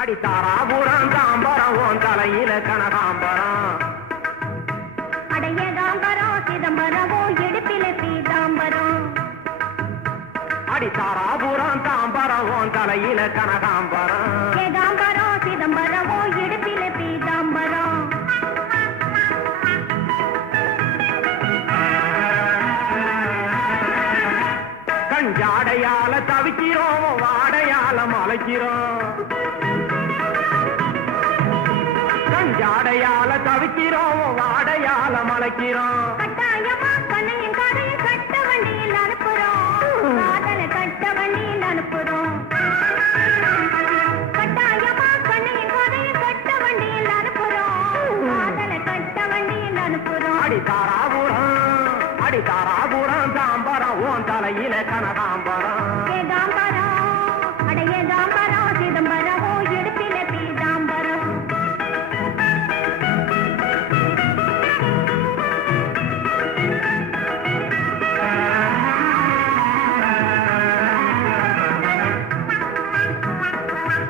அடி தாராபுரம் தாம்பரம் உன் தலையில கனகாம்பரம். அடைய தாம்பரம் சிதம்பரமோ இடுப்பில பீதாம்பரம். அடி தாராபுரம் தாம்பரம் உன் தலையில கனகாம்பரம். ஏகாம்பரம் சிதம்பரமோ இடுப்பில பீதாம்பரம். கஞ்சாடையால தவிக்கிறோம் வாடையால மலைக்கிறோம். கஞ்சாடையால தவிக்கிறோம் வாடையால மலைக்கிறோம். கட்டாயமா கண்ணையும் காதையும் கட்ட வண்டியில் அனுப்புறோம். காதல கட்ட வண்டியில் அனுப்புறோம். கட்டாயமா கண்ணையும் காதையும் கட்ட வண்டியில் அனுப்புறோம். காதல கட்ட வண்டியில் அனுப்புறோம். அடி தாராபுரம் தாம்பரம் உன் தலையில கனகாம்பரம். ஏகாம்பரம் அடைய தாம்பரம் சிதம்பரமோ இடுப்பில பீதாம்பரம்.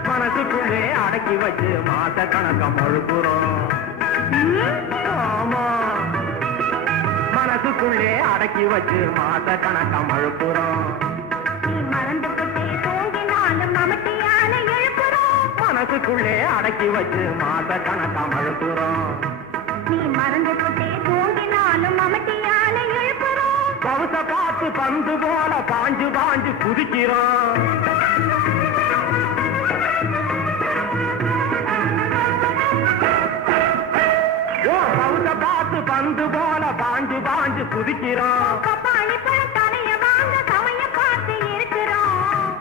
மனசுக்குள்ளே அடக்கி வச்சு மாச கணக்கம் அழுக்குறோம். ஆமா மனசுக்குள்ளே அடக்கி வச்சு மாச கணக்கம் அழுக்குறோம். நீ மறந்து போட்டே தூங்கினாலும் மமட்டியான எழுப்புறோம். மனசுக்குள்ளே அடக்கி வச்சு மாச கணக்கம் அழுக்குறோம். நீ மறந்து போட்டே தூங்கினாலும் மமட்டியான எழுப்புறோம். பவுச பார்த்து பந்து போல பாஞ்சு பாஞ்சு குதிக்கிறோம். பவுச பார்த்து பந்து போல பாஞ்சு பாஞ்சு குதிக்கிறோம். பப்பாளி பழ தலைய வாங்க சமயம் பார்த்து இருக்கிறோம்.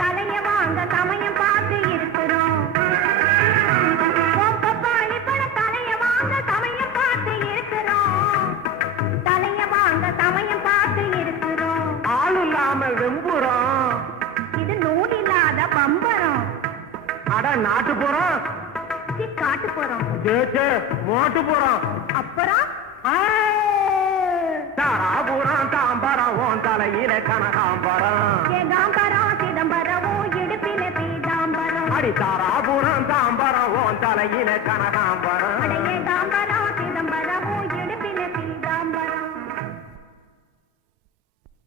தலைய வாங்க சமயம் பார்த்து இருக்கிறோம். பப்பாளி பழ தலைய வாங்க சமயம் பார்த்து இருக்கிறோம். தலைய வாங்க சமயம் பார்த்து இருக்கிறோம். ஆள் இல்லாம வெம்புறோம். இது நூல் இல்லாத பம்பரம். அட நாட்டு போறோம் காட்டு போறோம். மோட்டு போறோம். அப்புறம் தாராபுரம் தாம்பரம் உன் தலையில கனகாம்பரம். ஏகாம்பரம் சிதம்பரமோ இடுப்பில பீதாம்பரம். அடி தாராபுரம் தாம்பரம் உன் தலையில கனகாம்பரம். அடைய தாம்பரம்